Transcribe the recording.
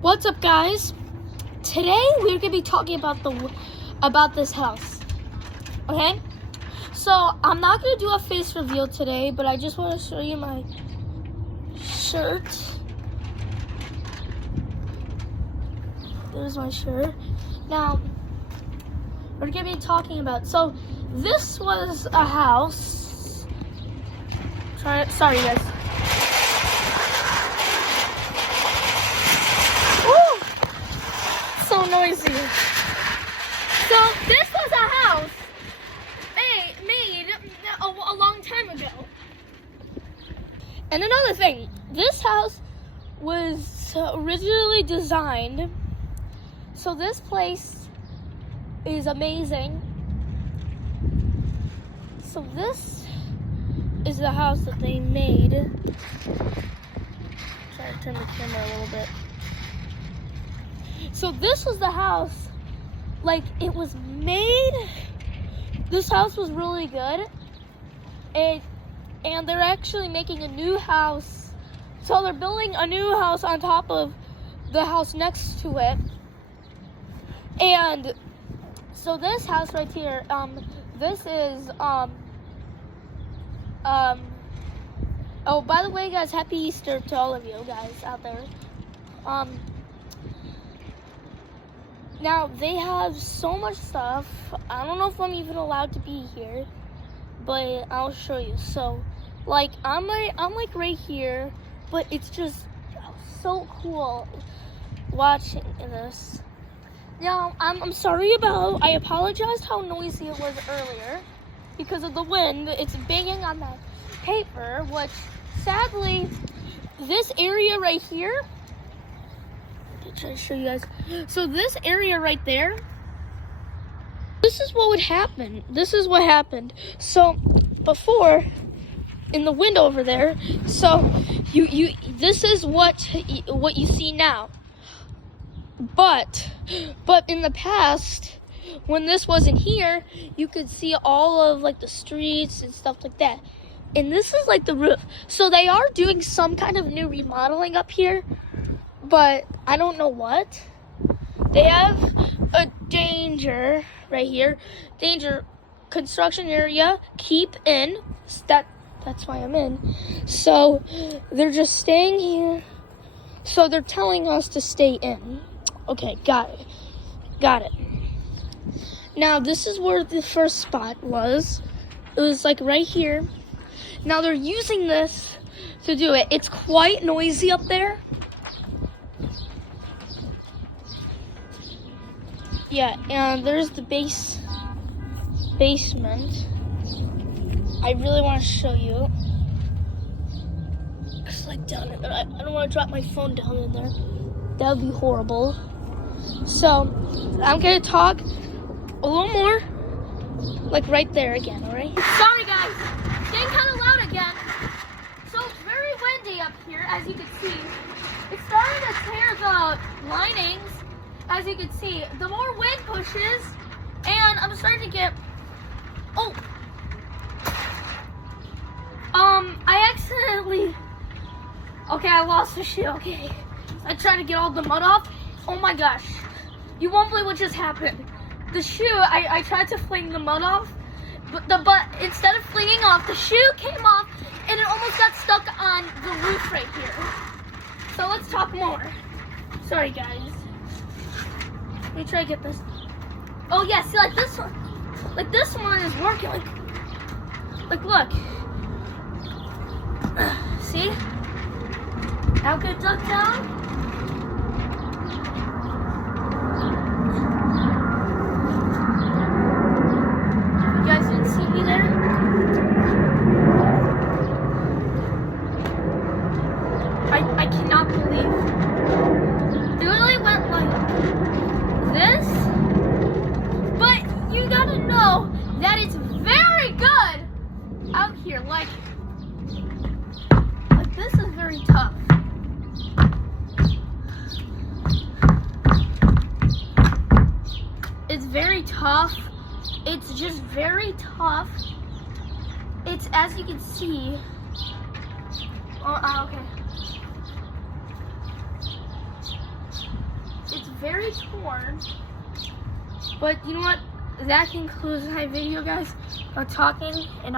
What's up, guys? Today we're gonna be talking about this house. Okay? So I'm not gonna do a face reveal today, but I just want to show you my shirt. There's my shirt. Now we're gonna be talking about. So this was a house. Sorry, guys. So noisy. So this was a house made a long time ago. And another thing, this house was originally designed. So this place is amazing. So this is the house that they made. Try to turn the camera a little bit. So this was the house, like it was made, this house was really good, and they're actually making a new house, so they're building a new house on top of the house next to it, and so this house right here, this is, oh, by the way, guys, happy Easter to all of you guys out there. Now, they have so much stuff. I don't know if I'm even allowed to be here, but I'll show you. So, like, I'm like right here, but it's just so cool watching this. Now, I'm sorry I apologize how noisy it was earlier because of the wind. It's banging on that paper, which sadly, this area right here, try to show you guys. So this area right there, this is what would happen. This is what happened. So before, in the window over there, so you this is what you see now. But in the past, when this wasn't here, you could see all of like the streets and stuff like that. And this is like the roof. So they are doing some kind of new remodeling up here, but I don't know what. They have a danger right here. Danger, construction area, keep in. That's why I'm in. So they're just staying here. So they're telling us to stay in. Okay, got it. Now this is where the first spot was. It was like right here. Now they're using this to do it. It's quite noisy up there. Yeah, and there's the basement. I really want to show you. It's like down in there. I don't want to drop my phone down in there. That would be horrible. So, I'm going to talk a little more, like right there again, alright? Sorry guys, it's getting kind of loud again. So, it's very windy up here, as you can see. It's starting to tear the linings. As you can see, the more wind pushes, and I'm starting to get, I accidentally, I lost the shoe, okay. I tried to get all the mud off. Oh my gosh, you won't believe what just happened. The shoe, I tried to fling the mud off, but instead of flinging off, the shoe came off, and it almost got stuck on the roof right here. So let's talk more. Sorry guys. Let me try to get this. Oh yeah, see, like this one is working. Like look. See? Now I'm gonna duck down. You guys didn't see me there? I cannot believe. It literally went like this, but you gotta know that it's very good out here. Like this is very tough. It's very tough. It's just very tough. It's, as you can see. Okay. very torn. But you know what? That concludes my video, guys. I'm talking and